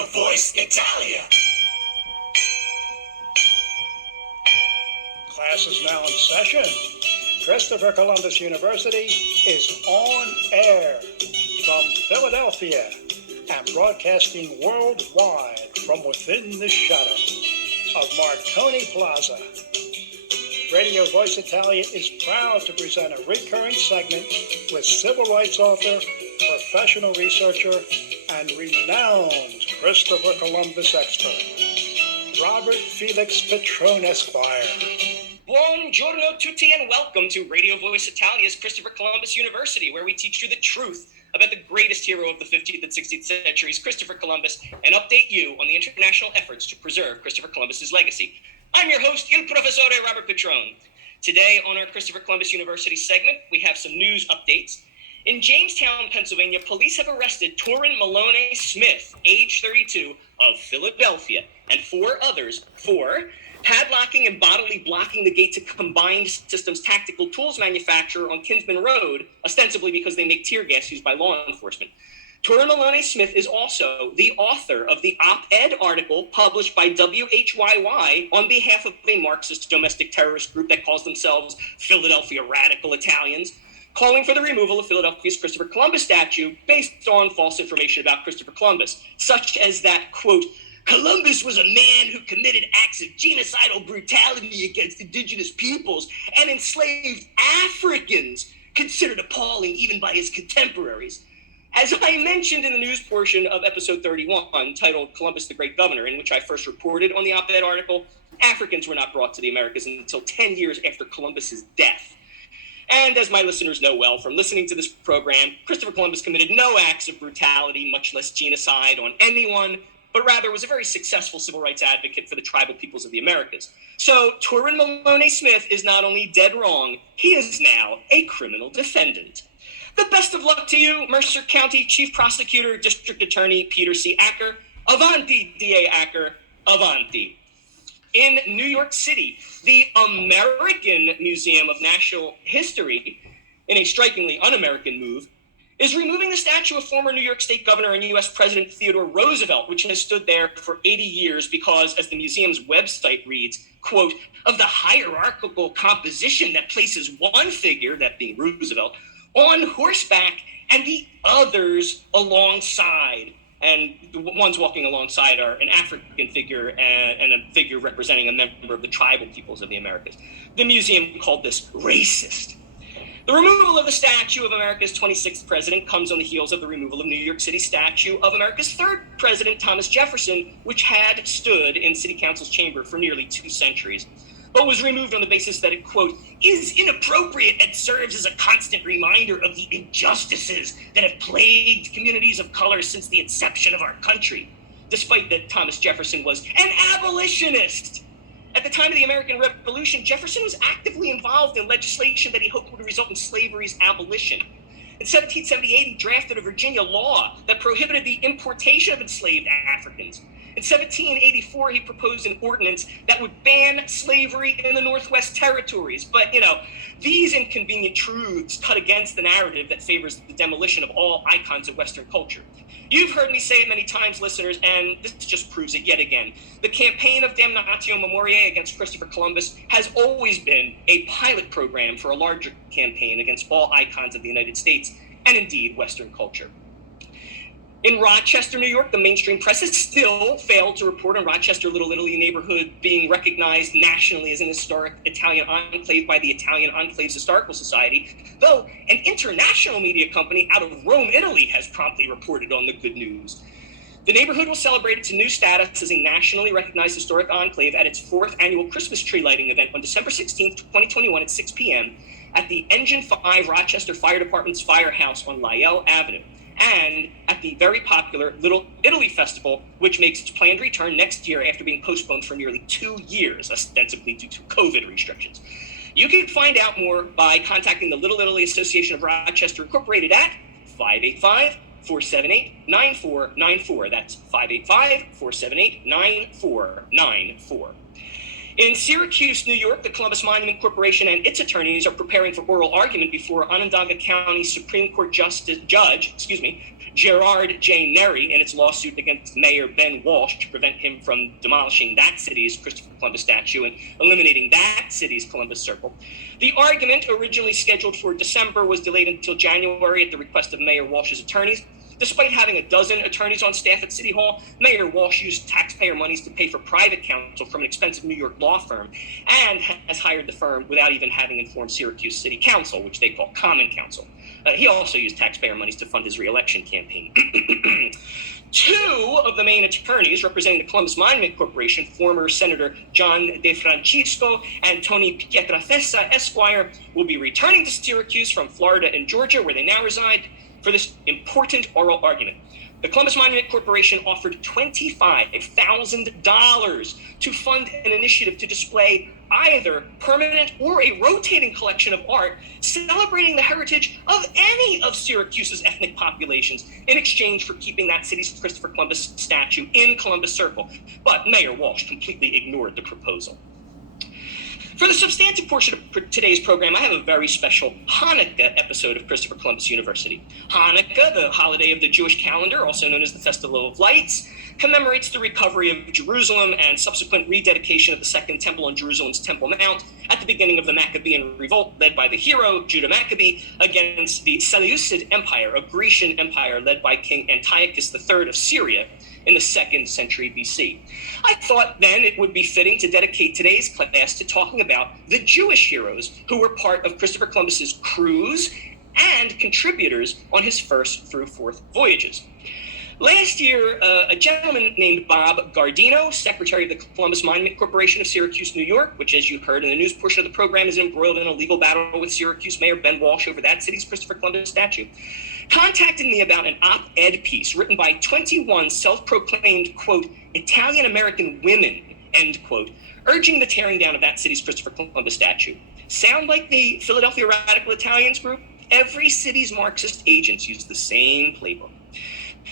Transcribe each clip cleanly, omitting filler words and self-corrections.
Radio Voice Italia. Class is now in session. Christopher Columbus University is on air from Philadelphia and broadcasting worldwide from within the shadow of Marconi Plaza. Radio Voice Italia is proud to present a recurring segment with civil rights author, professional researcher, and renowned Christopher Columbus expert, Robert Felix Petrone, Esquire. Buongiorno tutti and welcome to Radio Voice Italia's Christopher Columbus University, where we teach you the truth about the greatest hero of the 15th and 16th centuries, Christopher Columbus, and update you on the international efforts to preserve Christopher Columbus's legacy. I'm your host, il professore Robert Petrone. Today on our Christopher Columbus University segment, we have some news updates. In Jamestown, Pennsylvania, police have arrested Torrin Maloney Smith, age 32, of Philadelphia, and 4 others for padlocking and bodily blocking the gate to Combined Systems Tactical Tools manufacturer on Kinsman Road, ostensibly because they make tear gas used by law enforcement. Torrin Maloney Smith is also the author of the op-ed article published by WHYY on behalf of a Marxist domestic terrorist group that calls themselves Philadelphia Radical Italians, calling for the removal of Philadelphia's Christopher Columbus statue based on false information about Christopher Columbus, such as that, quote, Columbus was a man who committed acts of genocidal brutality against indigenous peoples and enslaved Africans, considered appalling even by his contemporaries. As I mentioned in the news portion of episode 31, titled Columbus the Great Governor, in which I first reported on the op-ed article, Africans were not brought to the Americas until 10 years after Columbus's death. And as my listeners know well from listening to this program, Christopher Columbus committed no acts of brutality, much less genocide, on anyone, but rather was a very successful civil rights advocate for the tribal peoples of the Americas. So Torrin Maloney Smith is not only dead wrong, he is now a criminal defendant. The best of luck to you, Mercer County Chief Prosecutor, District Attorney Peter C. Acker. Avanti, D.A. Acker, avanti. In New York City, the American Museum of National History, in a strikingly un-American move, is removing the statue of former New York State Governor and U.S. President Theodore Roosevelt, which has stood there for 80 years because, as the museum's website reads, quote, of the hierarchical composition that places one figure, that being Roosevelt, on horseback and the others alongside. And the ones walking alongside are an African figure and a figure representing a member of the tribal peoples of the Americas. The museum called this racist. The removal of the statue of America's 26th president comes on the heels of the removal of New York City statue of America's 3rd president, Thomas Jefferson, which had stood in City Council's chamber for nearly 2 centuries, but was removed on the basis that it, quote, is inappropriate and serves as a constant reminder of the injustices that have plagued communities of color since the inception of our country, despite that Thomas Jefferson was an abolitionist. At the time of the American Revolution, Jefferson was actively involved in legislation that he hoped would result in slavery's abolition. In 1778, he drafted a Virginia law that prohibited the importation of enslaved Africans. In 1784, he proposed an ordinance that would ban slavery in the Northwest Territories. But, these inconvenient truths cut against the narrative that favors the demolition of all icons of Western culture. You've heard me say it many times, listeners, and this just proves it yet again. The campaign of Damnatio Memoriae against Christopher Columbus has always been a pilot program for a larger campaign against all icons of the United States and indeed Western culture. In Rochester, New York, the mainstream press has still failed to report on Rochester Little Italy neighborhood being recognized nationally as an historic Italian enclave by the Italian Enclaves Historical Society, though an international media company out of Rome, Italy, has promptly reported on the good news. The neighborhood will celebrate its new status as a nationally recognized historic enclave at its 4th annual Christmas tree lighting event on December 16th, 2021 at 6 p.m. at the Engine 5 Rochester Fire Department's firehouse on Lyell Avenue, and at the very popular Little Italy Festival, which makes its planned return next year after being postponed for nearly 2 years, ostensibly due to COVID restrictions. You can find out more by contacting the Little Italy Association of Rochester Incorporated at 585-478-9494. That's 585-478-9494. In Syracuse, New York, the Columbus Monument Corporation and its attorneys are preparing for oral argument before Onondaga County Supreme Court Judge Gerard J. Nery in its lawsuit against Mayor Ben Walsh to prevent him from demolishing that city's Christopher Columbus statue and eliminating that city's Columbus Circle. The argument, originally scheduled for December, was delayed until January at the request of Mayor Walsh's attorneys. Despite having a dozen attorneys on staff at City Hall, Mayor Walsh used taxpayer monies to pay for private counsel from an expensive New York law firm and has hired the firm without even having informed Syracuse City Council, which they call Common Council. He also used taxpayer monies to fund his re-election campaign. Two of the main attorneys representing the Columbus Monument Corporation, former Senator John DeFrancisco and Tony Pietrafesa, Esquire, will be returning to Syracuse from Florida and Georgia, where they now reside, for this important oral argument. The Columbus Monument Corporation offered $25,000 to fund an initiative to display either permanent or a rotating collection of art celebrating the heritage of any of Syracuse's ethnic populations in exchange for keeping that city's Christopher Columbus statue in Columbus Circle. But Mayor Walsh completely ignored the proposal. For the substantive portion of today's program, I have a very special Hanukkah episode of Christopher Columbus University. Hanukkah, the holiday of the Jewish calendar, also known as the Festival of Lights, commemorates the recovery of Jerusalem and subsequent rededication of the Second Temple on Jerusalem's Temple Mount at the beginning of the Maccabean revolt led by the hero Judah Maccabee against the Seleucid Empire, a Grecian empire led by King Antiochus III of Syria in the 2nd century BC. I thought then it would be fitting to dedicate today's class to talking about the Jewish heroes who were part of Christopher Columbus's crews and contributors on his first through fourth voyages. Last year, a gentleman named Bob Gardino, secretary of the Columbus Monument Corporation of Syracuse, New York, which, as you heard in the news portion of the program, is embroiled in a legal battle with Syracuse Mayor Ben Walsh over that city's Christopher Columbus statue, contacted me about an op-ed piece written by 21 self-proclaimed, quote, Italian-American women, end quote, urging the tearing down of that city's Christopher Columbus statue. Sound like the Philadelphia Radical Italians group? Every city's Marxist agents use the same playbook.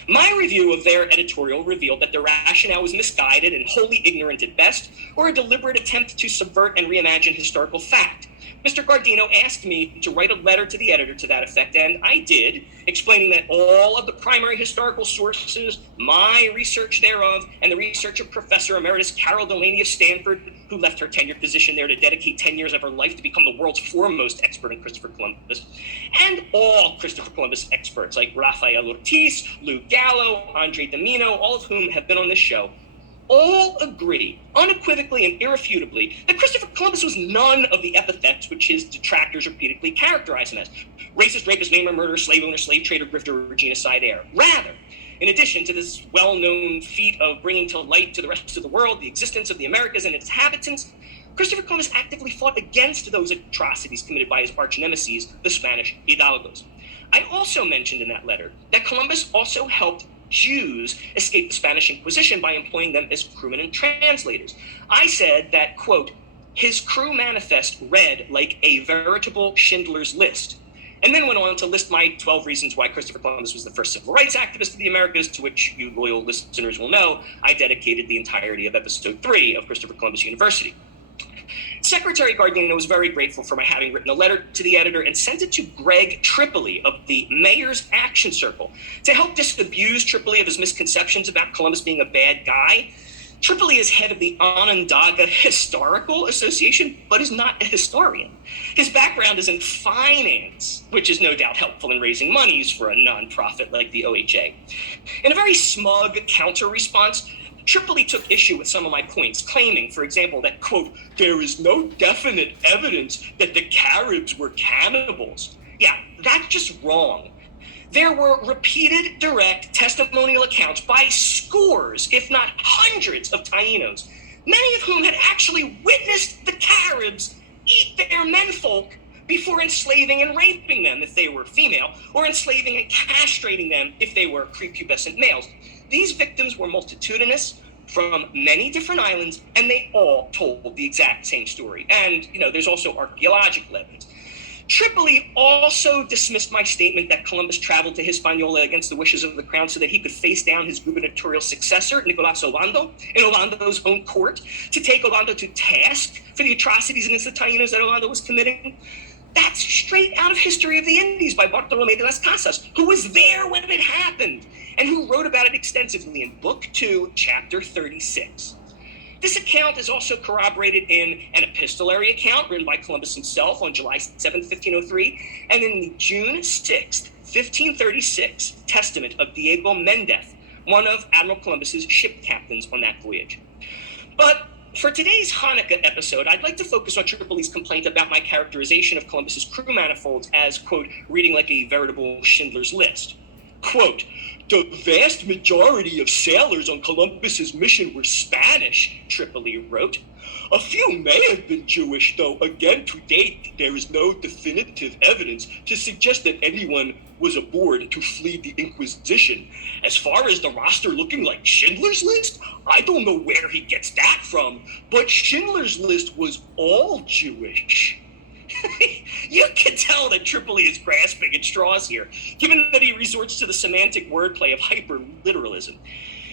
My review of their editorial revealed that the rationale was misguided and wholly ignorant at best, or a deliberate attempt to subvert and reimagine historical fact. Mr. Gardino asked me to write a letter to the editor to that effect, and I did, explaining that all of the primary historical sources, my research thereof, and the research of Professor Emeritus Carol Delaney of Stanford, who left her tenured position there to dedicate 10 years of her life to become the world's foremost expert in Christopher Columbus, and all Christopher Columbus experts like Rafael Ortiz, Lou Gallo, Andre Domino, all of whom have been on this show, all agree, unequivocally and irrefutably, that Christopher Columbus was none of the epithets which his detractors repeatedly characterize him as: racist, rapist, maimer, murderer, slave owner, slave trader, grifter, or genocide heir. Rather, in addition to this well-known feat of bringing to light to the rest of the world the existence of the Americas and its inhabitants, Christopher Columbus actively fought against those atrocities committed by his arch-nemeses, the Spanish Hidalgos. I also mentioned in that letter that Columbus also helped Jews escape the Spanish Inquisition by employing them as crewmen and translators. I said that, quote, his crew manifest read like a veritable Schindler's List, and then went on to list my 12 reasons why Christopher Columbus was the first civil rights activist of the Americas, to which you loyal listeners will know I dedicated the entirety of episode 3 of Christopher Columbus University. Secretary Gardino was very grateful for my having written a letter to the editor and sent it to Greg Tripoli of the Mayor's Action Circle to help disabuse Tripoli of his misconceptions about Columbus being a bad guy. Tripoli is head of the Onondaga Historical Association, but is not a historian. His background is in finance, which is no doubt helpful in raising monies for a nonprofit like the OHA. In a very smug counter-response, Tripoli took issue with some of my points, claiming, for example, that, quote, there is no definite evidence that the Caribs were cannibals. Yeah, that's just wrong. There were repeated direct testimonial accounts by scores, if not hundreds, of Tainos, many of whom had actually witnessed the Caribs eat their menfolk before enslaving and raping them if they were female, or enslaving and castrating them if they were prepubescent males. These victims were multitudinous from many different islands, and they all told the exact same story. And, there's also archaeological evidence. Tripoli also dismissed my statement that Columbus traveled to Hispaniola against the wishes of the crown so that he could face down his gubernatorial successor, Nicolas Obando, in Obando's own court, to take Obando to task for the atrocities against the Taínos that Obando was committing. That's straight out of History of the Indies by Bartolomé de las Casas, who was there when it happened, and who wrote about it extensively in Book 2, Chapter 36. This account is also corroborated in an epistolary account written by Columbus himself on July 7, 1503, and in the June 6, 1536 testament of Diego Mendez, one of Admiral Columbus's ship captains on that voyage. But for today's Hanukkah episode, I'd like to focus on Tripoli's complaint about my characterization of Columbus's crew manifolds as, quote, reading like a veritable Schindler's List. Quote, the vast majority of sailors on Columbus's mission were Spanish, Tripoli wrote. A few may have been Jewish, though again to date there is no definitive evidence to suggest that anyone was aboard to flee the Inquisition. As far as the roster looking like Schindler's List, I don't know where he gets that from, but Schindler's List was all Jewish. You can tell that Tripoli is grasping at straws here, given that he resorts to the semantic wordplay of hyper-literalism.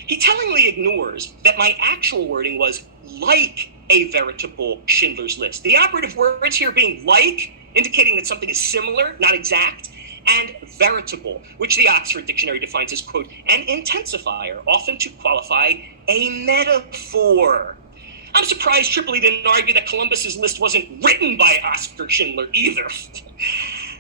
He tellingly ignores that my actual wording was like a veritable Schindler's List. The operative words here being like, indicating that something is similar, not exact, and veritable, which the Oxford Dictionary defines as, quote, an intensifier, often to qualify a metaphor. I'm surprised Tripoli didn't argue that Columbus's list wasn't written by Oskar Schindler either.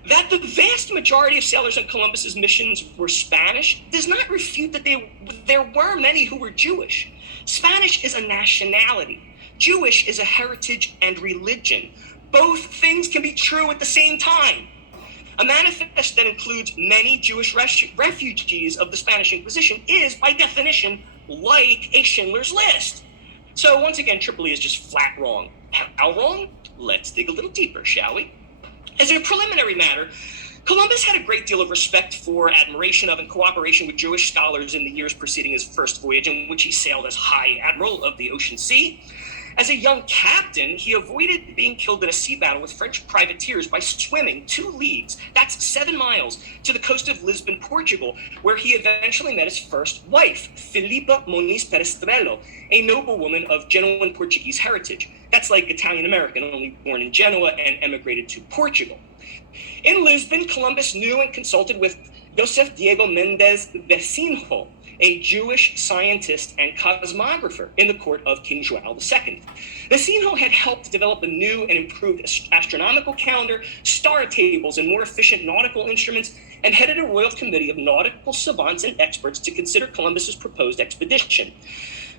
That the vast majority of sailors on Columbus's missions were Spanish does not refute that there were many who were Jewish. Spanish is a nationality. Jewish is a heritage and religion. Both things can be true at the same time. A manifest that includes many Jewish refugees of the Spanish Inquisition is, by definition, like a Schindler's List. So once again, Tripoli is just flat wrong. How wrong? Let's dig a little deeper, shall we? As a preliminary matter, Columbus had a great deal of respect for, admiration of, and cooperation with Jewish scholars in the years preceding his first voyage, in which he sailed as High Admiral of the Ocean Sea. As a young captain, he avoided being killed in a sea battle with French privateers by swimming 2 leagues, that's 7 miles, to the coast of Lisbon, Portugal, where he eventually met his first wife, Filipa Moniz Perestrello, a noblewoman of genuine Portuguese heritage. That's like Italian-American, only born in Genoa and emigrated to Portugal. In Lisbon, Columbus knew and consulted with Josef Diego Mendez Vecinho, a Jewish scientist and cosmographer in the court of King João II. Vecinho had helped develop a new and improved astronomical calendar, star tables, and more efficient nautical instruments, and headed a royal committee of nautical savants and experts to consider Columbus's proposed expedition.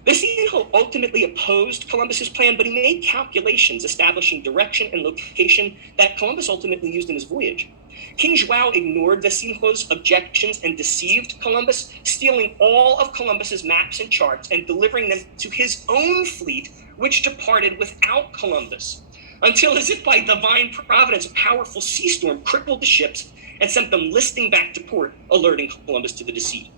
Vecinho ultimately opposed Columbus's plan, but he made calculations establishing direction and location that Columbus ultimately used in his voyage. King João ignored Vecinho's objections and deceived Columbus, stealing all of Columbus's maps and charts and delivering them to his own fleet, which departed without Columbus, until, as if by divine providence, a powerful sea storm crippled the ships and sent them listing back to port, alerting Columbus to the deceit.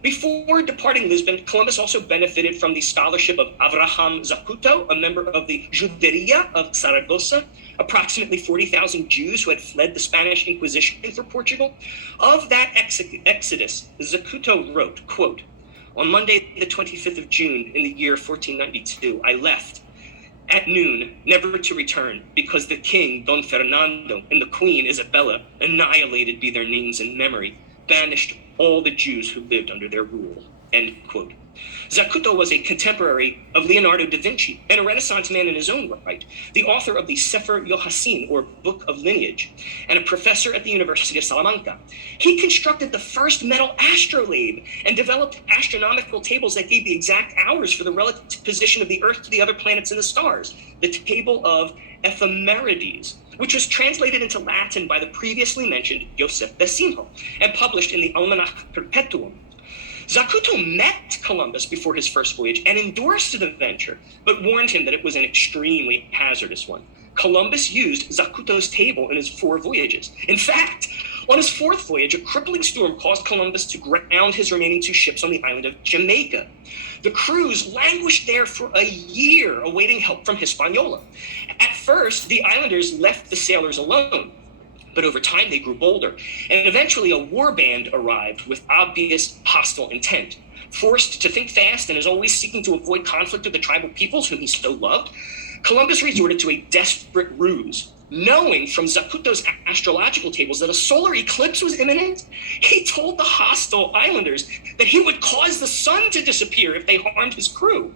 Before departing Lisbon, Columbus also benefited from the scholarship of Avraham Zacuto, a member of the Juderia of Saragossa, approximately 40,000 Jews who had fled the Spanish Inquisition for Portugal. Of that exodus, Zacuto wrote, quote, on Monday, the 25th of June in the year 1492, I left at noon, never to return, because the king, Don Fernando, and the queen, Isabella, annihilated be their names and memory, banished all the Jews who lived under their rule, end quote. Zacuto was a contemporary of Leonardo da Vinci and a Renaissance man in his own right, the author of the Sefer Yohasin, or Book of Lineage, and a professor at the University of Salamanca. He constructed the first metal astrolabe and developed astronomical tables that gave the exact hours for the relative position of the Earth to the other planets and the stars, the table of ephemerides, which was translated into Latin by the previously mentioned Joseph Vecinho and published in the Almanach Perpetuum. Zacuto met Columbus before his first voyage and endorsed the venture, but warned him that it was an extremely hazardous one. Columbus used Zacuto's table in his 4 voyages. In fact, on his 4th voyage, a crippling storm caused Columbus to ground his remaining 2 ships on the island of Jamaica. The crews languished there for a year, awaiting help from Hispaniola. At first, the islanders left the sailors alone. But over time, they grew bolder, and eventually a war band arrived with obvious hostile intent. Forced to think fast and as always seeking to avoid conflict with the tribal peoples whom he so loved, Columbus resorted to a desperate ruse. Knowing from Zacuto's astrological tables that a solar eclipse was imminent, he told the hostile islanders that he would cause the sun to disappear if they harmed his crew.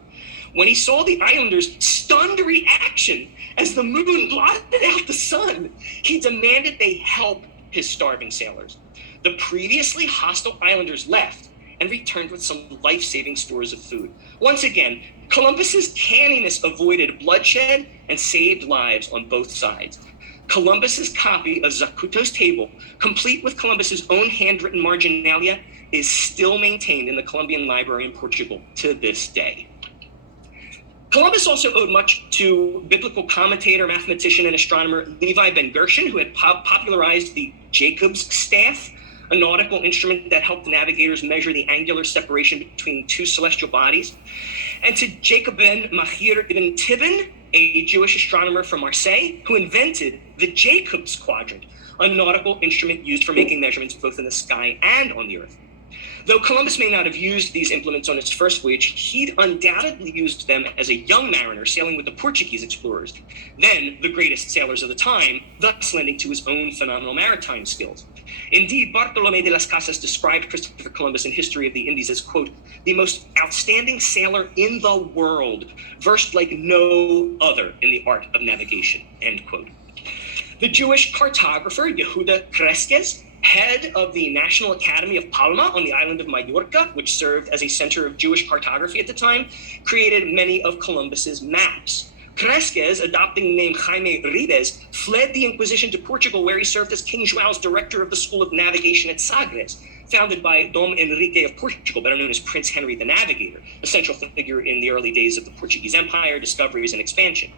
When he saw the islanders' stunned reaction as the moon blotted out the sun, he demanded they help his starving sailors. The previously hostile islanders left and returned with some life-saving stores of food. Once again, Columbus's canniness avoided bloodshed and saved lives on both sides. Columbus's copy of Zacuto's table, complete with Columbus's own handwritten marginalia, is still maintained in the Columbian Library in Portugal to this day. Columbus also owed much to biblical commentator, mathematician, and astronomer Levi Ben Gershon, who had popularized the Jacob's staff, a nautical instrument that helped navigators measure the angular separation between two celestial bodies, and to Jacob ben Machir ibn Tibon, a Jewish astronomer from Marseille, who invented the Jacob's quadrant, a nautical instrument used for making measurements both in the sky and on the earth. Though Columbus may not have used these implements on his first voyage, he'd undoubtedly used them as a young mariner sailing with the Portuguese explorers, then the greatest sailors of the time, thus lending to his own phenomenal maritime skills. Indeed, Bartolomé de las Casas described Christopher Columbus in History of the Indies as, quote, the most outstanding sailor in the world, versed like no other in the art of navigation, end quote. The Jewish cartographer Yehuda Cresques, head of the National Academy of Palma on the island of Mallorca, which served as a center of Jewish cartography at the time, created many of Columbus's maps. Cresques, adopting the name Jaime Ribes, fled the Inquisition to Portugal, where he served as King João's director of the School of Navigation at Sagres, founded by Dom Henrique of Portugal, better known as Prince Henry the Navigator, a central figure in the early days of the Portuguese Empire, discoveries, and expansion.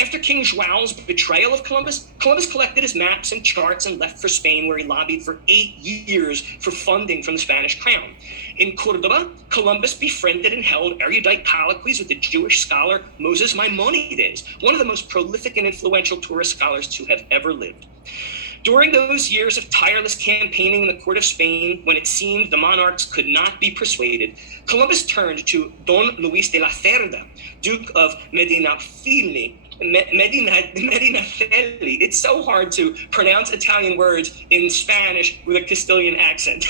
After King João's betrayal of Columbus, Columbus collected his maps and charts and left for Spain, where he lobbied for 8 years for funding from the Spanish crown. In Córdoba, Columbus befriended and held erudite colloquies with the Jewish scholar Moses Maimonides, one of the most prolific and influential tourist scholars to have ever lived. During those years of tireless campaigning in the court of Spain, when it seemed the monarchs could not be persuaded, Columbus turned to Don Luis de la Cerda, Duke of Medinafeli. It's so hard to pronounce Italian words in Spanish with a Castilian accent.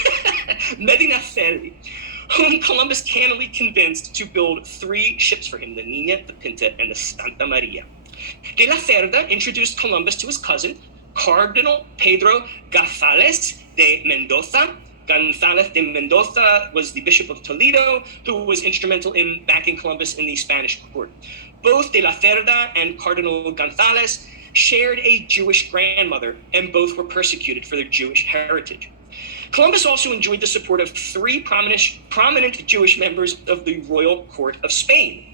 Medinafeli, whom Columbus cannily convinced to build 3 ships for him, the Niña, the Pinta, and the Santa Maria. De la Cerda introduced Columbus to his cousin, Cardinal Pedro González de Mendoza. González de Mendoza was the Bishop of Toledo, who was instrumental in backing Columbus in the Spanish court. Both de la Cerda and Cardinal González shared a Jewish grandmother, and both were persecuted for their Jewish heritage. Columbus also enjoyed the support of 3 prominent Jewish members of the royal court of Spain.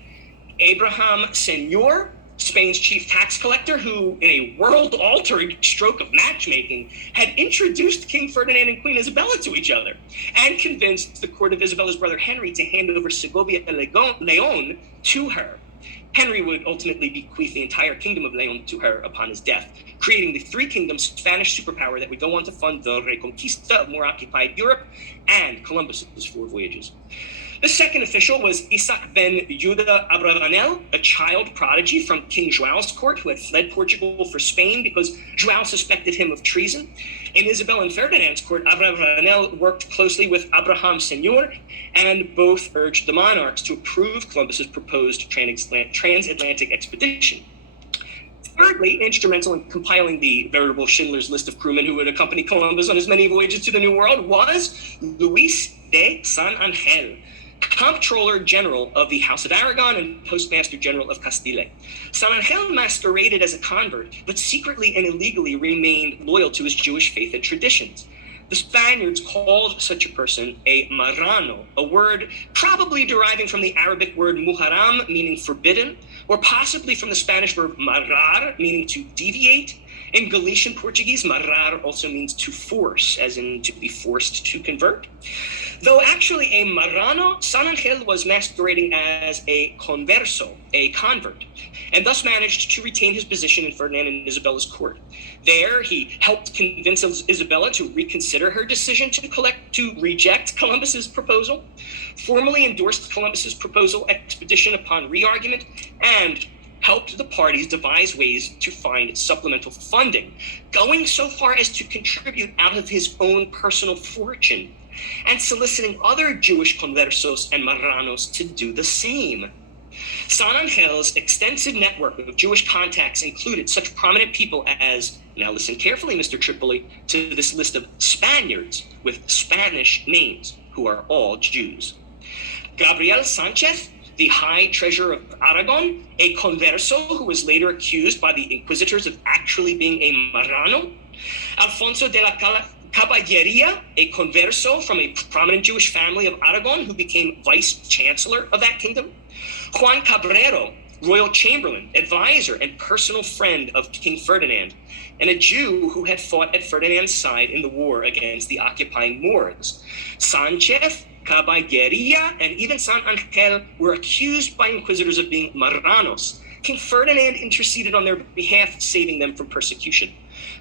Abraham Señor, Spain's chief tax collector, who, in a world-altering stroke of matchmaking, had introduced King Ferdinand and Queen Isabella to each other, and convinced the court of Isabella's brother Henry to hand over Segovia and León to her. Henry would ultimately bequeath the entire kingdom of León to her upon his death, creating the 3 kingdoms Spanish superpower that would go on to fund the Reconquista of more occupied Europe and Columbus's 4 voyages. The second official was Isaac ben Juda Abravanel, a child prodigy from King João's court who had fled Portugal for Spain because João suspected him of treason. In Isabel and Ferdinand's court, Abravanel worked closely with Abraham Señor, and both urged the monarchs to approve Columbus's proposed transatlantic expedition. Thirdly, instrumental in compiling the veritable Schindler's List of crewmen who would accompany Columbus on his many voyages to the New World was Luis de San Angel, Comptroller General of the House of Aragon and Postmaster General of Castile. San Angel masqueraded as a convert, but secretly and illegally remained loyal to his Jewish faith and traditions. The Spaniards called such a person a marrano, a word probably deriving from the Arabic word muharam, meaning forbidden, or possibly from the Spanish verb marrar, meaning to deviate. In Galician Portuguese, marrar also means to force, as in to be forced to convert. Though actually a marrano, San Angel was masquerading as a converso, a convert, and thus managed to retain his position in Ferdinand and Isabella's court. There, he helped convince Isabella to reconsider her decision to reject Columbus's proposal, formally endorsed Columbus's proposal expedition upon re-argument, and helped the parties devise ways to find supplemental funding, going so far as to contribute out of his own personal fortune, and soliciting other Jewish conversos and marranos to do the same. San Angel's extensive network of Jewish contacts included such prominent people as, now listen carefully, Mr. Tripoli, to this list of Spaniards with Spanish names, who are all Jews. Gabriel Sanchez, the High Treasurer of Aragon, a converso who was later accused by the inquisitors of actually being a marrano. Alfonso de la Caballeria, a converso from a prominent Jewish family of Aragon who became vice chancellor of that kingdom. Juan Cabrero, royal chamberlain, advisor, and personal friend of King Ferdinand, and a Jew who had fought at Ferdinand's side in the war against the occupying Moors. Sanchez, Caballeria, and even San Angel were accused by inquisitors of being marranos. King Ferdinand interceded on their behalf, saving them from persecution.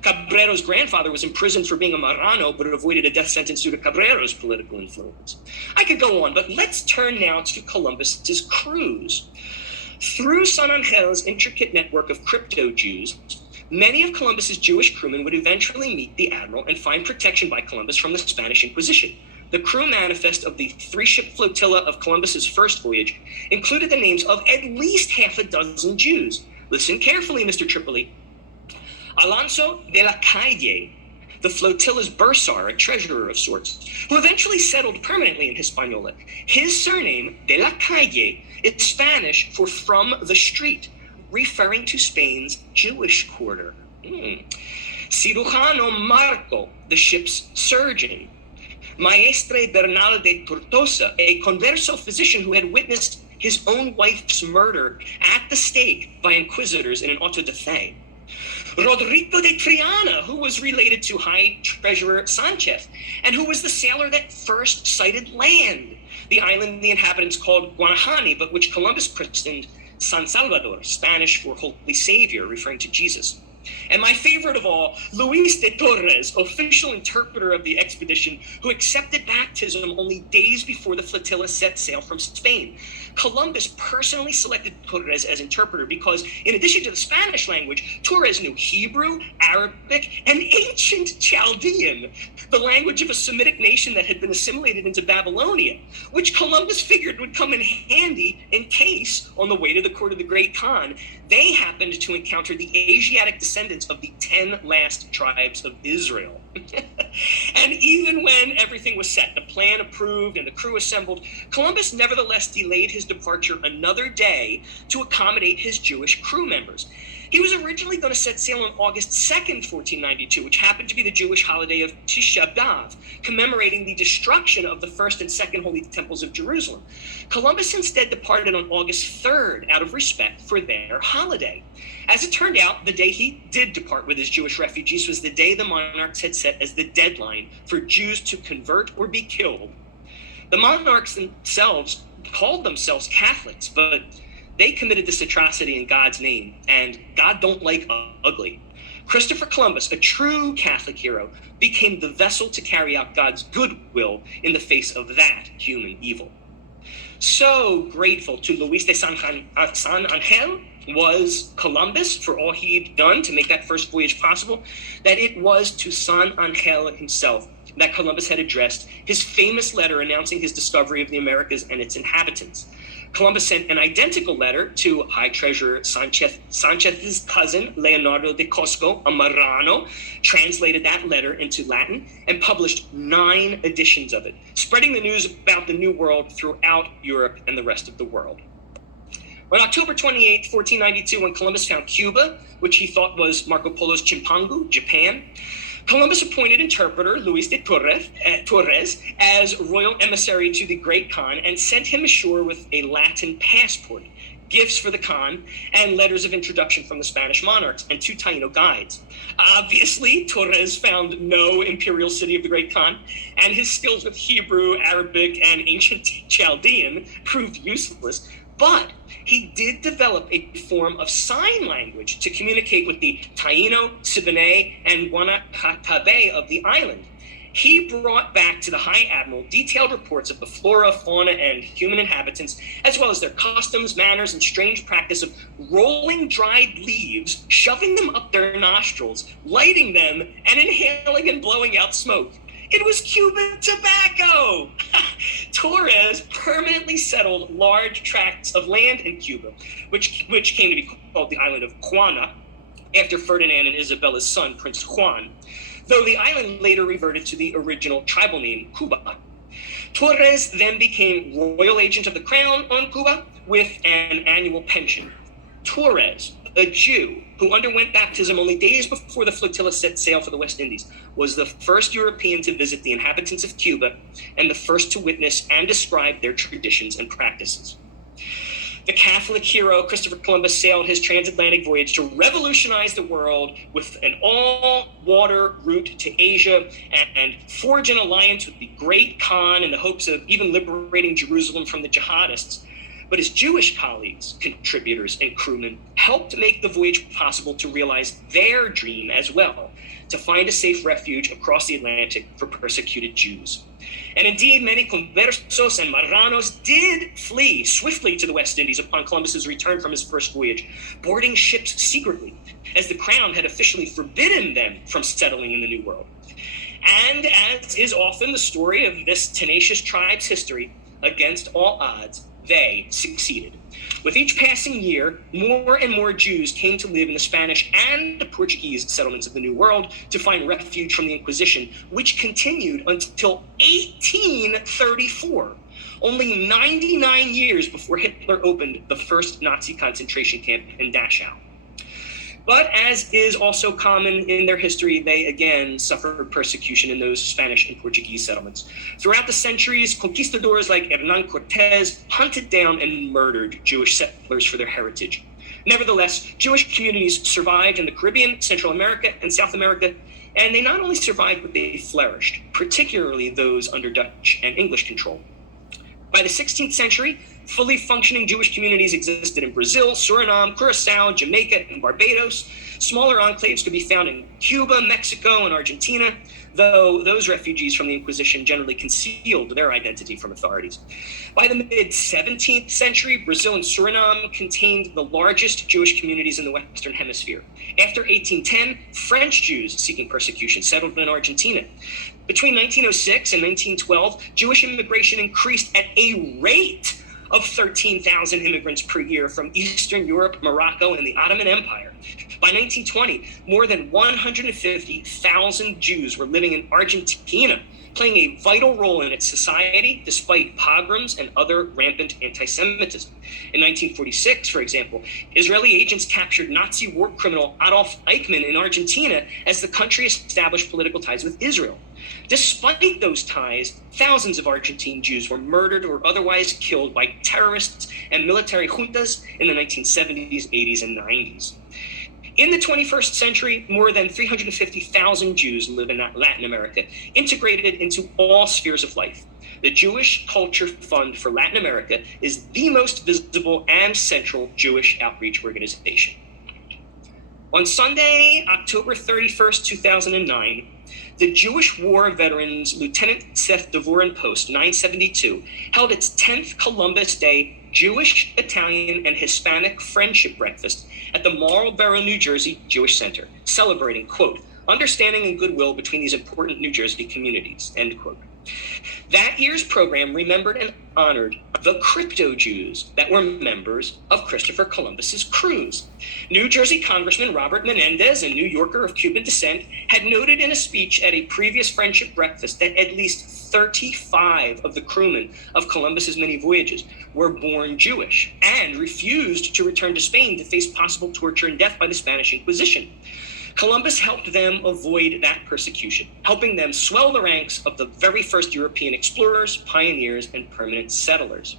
Cabrero's grandfather was imprisoned for being a marrano, but avoided a death sentence due to Cabrero's political influence. I could go on, but let's turn now to Columbus's crews. Through San Angel's intricate network of crypto-Jews, many of Columbus's Jewish crewmen would eventually meet the admiral and find protection by Columbus from the Spanish Inquisition. The crew manifest of the three-ship flotilla of Columbus's first voyage included the names of at least half a dozen Jews. Listen carefully, Mr. Tripoli. Alonso de la Calle, the flotilla's bursar, a treasurer of sorts, who eventually settled permanently in Hispaniola. His surname, de la Calle, is Spanish for from the street, referring to Spain's Jewish quarter. Cirujano Marco, the ship's surgeon. Maestre Bernal de Tortosa, a converso physician who had witnessed his own wife's murder at the stake by inquisitors in an auto de fe. Rodrigo de Triana, who was related to High Treasurer Sanchez, and who was the sailor that first sighted land, the island the inhabitants called Guanahani, but which Columbus christened San Salvador, Spanish for Holy Savior, referring to Jesus. And my favorite of all, Luis de Torres, official interpreter of the expedition, who accepted baptism only days before the flotilla set sail from Spain. Columbus personally selected Torres as interpreter because, in addition to the Spanish language, Torres knew Hebrew, Arabic, and ancient Chaldean, the language of a Semitic nation that had been assimilated into Babylonia, which Columbus figured would come in handy in case, on the way to the court of the Great Khan, they happened to encounter the Asiatic descendants of the 10 last tribes of Israel. And even when everything was set, the plan approved and the crew assembled, Columbus nevertheless delayed his departure another day to accommodate his Jewish crew members. He was originally going to set sail on August 2nd, 1492, which happened to be the Jewish holiday of Tisha B'Av, commemorating the destruction of the first and second holy temples of Jerusalem. Columbus instead departed on August 3rd out of respect for their holiday. As it turned out, the day he did depart with his Jewish refugees was the day the monarchs had set as the deadline for Jews to convert or be killed. The monarchs themselves called themselves Catholics, but they committed this atrocity in God's name, and God don't like ugly. Christopher Columbus, a true Catholic hero, became the vessel to carry out God's goodwill in the face of that human evil. So grateful to Luis de San Angel was Columbus for all he'd done to make that first voyage possible, that it was to San Angel himself that Columbus had addressed his famous letter announcing his discovery of the Americas and its inhabitants. Columbus sent an identical letter to High Treasurer Sanchez's cousin, Leonardo de Cosco, a Marrano, translated that letter into Latin, and published 9 editions of it, spreading the news about the New World throughout Europe and the rest of the world. On October 28, 1492, when Columbus found Cuba, which he thought was Marco Polo's Chimpangu, Japan, Columbus appointed interpreter Luis de Torres as royal emissary to the Great Khan and sent him ashore with a Latin passport, gifts for the Khan, and letters of introduction from the Spanish monarchs and 2 Taino guides. Obviously, Torres found no imperial city of the Great Khan, and his skills with Hebrew, Arabic, and ancient Chaldean proved useless, but he did develop a form of sign language to communicate with the Taino, Siboney, and Guanacatabe of the island. He brought back to the High Admiral detailed reports of the flora, fauna, and human inhabitants, as well as their customs, manners, and strange practice of rolling dried leaves, shoving them up their nostrils, lighting them, and inhaling and blowing out smoke. It was Cuban tobacco! Torres permanently settled large tracts of land in Cuba, which came to be called the island of Juana, after Ferdinand and Isabella's son, Prince Juan, though the island later reverted to the original tribal name, Cuba. Torres then became royal agent of the crown on Cuba with an annual pension. Torres, a Jew who underwent baptism only days before the flotilla set sail for the West Indies, was the first European to visit the inhabitants of Cuba and the first to witness and describe their traditions and practices. The Catholic hero Christopher Columbus sailed his transatlantic voyage to revolutionize the world with an all-water route to Asia and forge an alliance with the Great Khan in the hopes of even liberating Jerusalem from the jihadists. But his Jewish colleagues, contributors, and crewmen helped make the voyage possible to realize their dream as well, to find a safe refuge across the Atlantic for persecuted Jews. And indeed, many conversos and marranos did flee swiftly to the West Indies upon Columbus's return from his first voyage, boarding ships secretly, as the crown had officially forbidden them from settling in the New World. And as is often the story of this tenacious tribe's history, against all odds, they succeeded. With each passing year, more and more Jews came to live in the Spanish and the Portuguese settlements of the New World to find refuge from the Inquisition, which continued until 1834, only 99 years before Hitler opened the first Nazi concentration camp in Dachau. But as is also common in their history, they again suffered persecution in those Spanish and Portuguese settlements. Throughout the centuries, conquistadors like Hernán Cortés hunted down and murdered Jewish settlers for their heritage. Nevertheless, Jewish communities survived in the Caribbean, Central America, and South America, and they not only survived, but they flourished, particularly those under Dutch and English control. By the 16th century, fully functioning Jewish communities existed in Brazil, Suriname, Curacao, Jamaica, and Barbados. Smaller enclaves could be found in Cuba, Mexico, and Argentina, though those refugees from the Inquisition generally concealed their identity from authorities. By the mid-17th century, Brazil and Suriname contained the largest Jewish communities in the Western Hemisphere. After 1810, French Jews seeking persecution settled in Argentina. Between 1906 and 1912, Jewish immigration increased at a rate of 13,000 immigrants per year from Eastern Europe, Morocco, and the Ottoman Empire. By 1920, more than 150,000 Jews were living in Argentina, playing a vital role in its society despite pogroms and other rampant anti-Semitism. In 1946, for example, Israeli agents captured Nazi war criminal Adolf Eichmann in Argentina as the country established political ties with Israel. Despite those ties, thousands of Argentine Jews were murdered or otherwise killed by terrorists and military juntas in the 1970s, 80s, and 90s. In the 21st century, more than 350,000 Jews live in Latin America, integrated into all spheres of life. The Jewish Culture Fund for Latin America is the most visible and central Jewish outreach organization. On Sunday, October 31st, 2009, the Jewish War Veterans Lieutenant Seth Devoren Post 972 held its 10th Columbus Day Jewish, Italian, and Hispanic Friendship Breakfast at the Marlborough, New Jersey Jewish Center, celebrating, quote, understanding and goodwill between these important New Jersey communities, end quote. That year's program remembered and honored the crypto Jews that were members of Christopher Columbus's crews. New Jersey Congressman Robert Menendez, a New Yorker of Cuban descent, had noted in a speech at a previous friendship breakfast that at least 35 of the crewmen of Columbus's many voyages were born Jewish and refused to return to Spain to face possible torture and death by the Spanish Inquisition. Columbus helped them avoid that persecution, helping them swell the ranks of the very first European explorers, pioneers, and permanent settlers.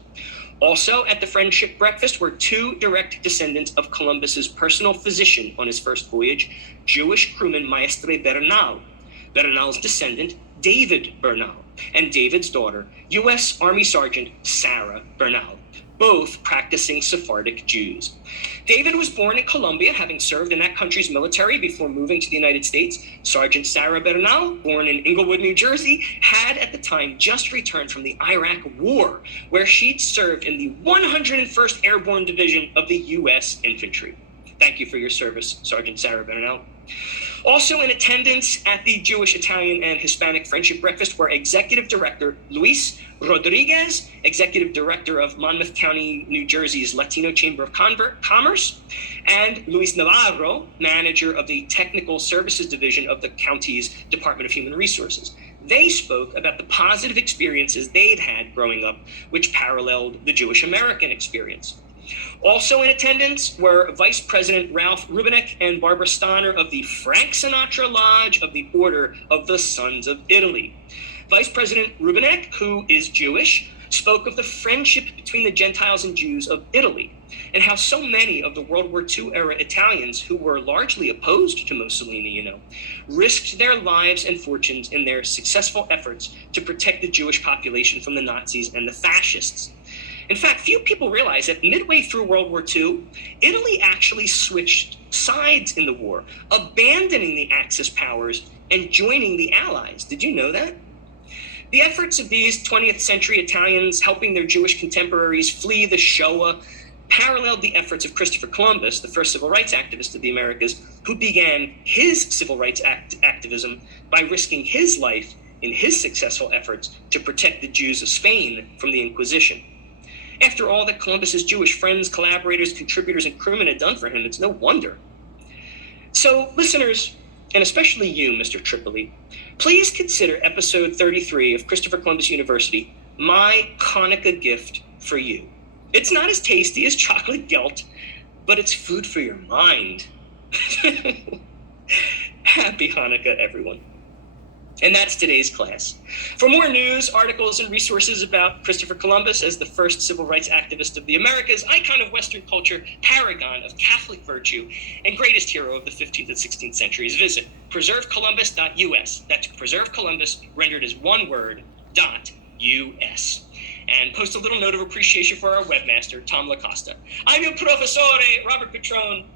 Also at the friendship breakfast were two direct descendants of Columbus's personal physician on his first voyage, Jewish crewman Maestre Bernal, Bernal's descendant, David Bernal, and David's daughter, U.S. Army Sergeant Sarah Bernal, both practicing Sephardic Jews. David was born in Colombia, having served in that country's military before moving to the United States. Sergeant Sarah Bernal, born in Inglewood, New Jersey, had at the time just returned from the Iraq War, where she'd served in the 101st Airborne Division of the U.S. Infantry. Thank you for your service, Sergeant Sarah Bernal. Also in attendance at the Jewish, Italian, and Hispanic Friendship Breakfast were Executive Director Luis Rodriguez, Executive Director of Monmouth County, New Jersey's Latino Chamber of Commerce, and Luis Navarro, Manager of the Technical Services Division of the county's Department of Human Resources. They spoke about the positive experiences they'd had growing up, which paralleled the Jewish American experience. Also in attendance were Vice President Ralph Rubinek and Barbara Stanner of the Frank Sinatra Lodge of the Order of the Sons of Italy. Vice President Rubinek, who is Jewish, spoke of the friendship between the Gentiles and Jews of Italy, and how so many of the World War II era Italians, who were largely opposed to Mussolini, risked their lives and fortunes in their successful efforts to protect the Jewish population from the Nazis and the fascists. In fact, few people realize that midway through World War II, Italy actually switched sides in the war, abandoning the Axis powers and joining the Allies. Did you know that? The efforts of these 20th century Italians helping their Jewish contemporaries flee the Shoah paralleled the efforts of Christopher Columbus, the first civil rights activist of the Americas, who began his civil rights activism by risking his life in his successful efforts to protect the Jews of Spain from the Inquisition. After all that Columbus's Jewish friends, collaborators, contributors, and crewmen had done for him, it's no wonder. So, listeners, and especially you, Mr. Tripoli, please consider episode 33 of Christopher Columbus University my Hanukkah gift for you. It's not as tasty as chocolate gelt, but it's food for your mind. Happy Hanukkah, everyone. And that's today's class. For more news, articles, and resources about Christopher Columbus as the first civil rights activist of the Americas, icon of Western culture, paragon of Catholic virtue, and greatest hero of the 15th and 16th centuries, visit preservecolumbus.us. That's Preserve Columbus, rendered as one word, .us. And post a little note of appreciation for our webmaster, Tom LaCosta. I'm your professore, Robert Petrone.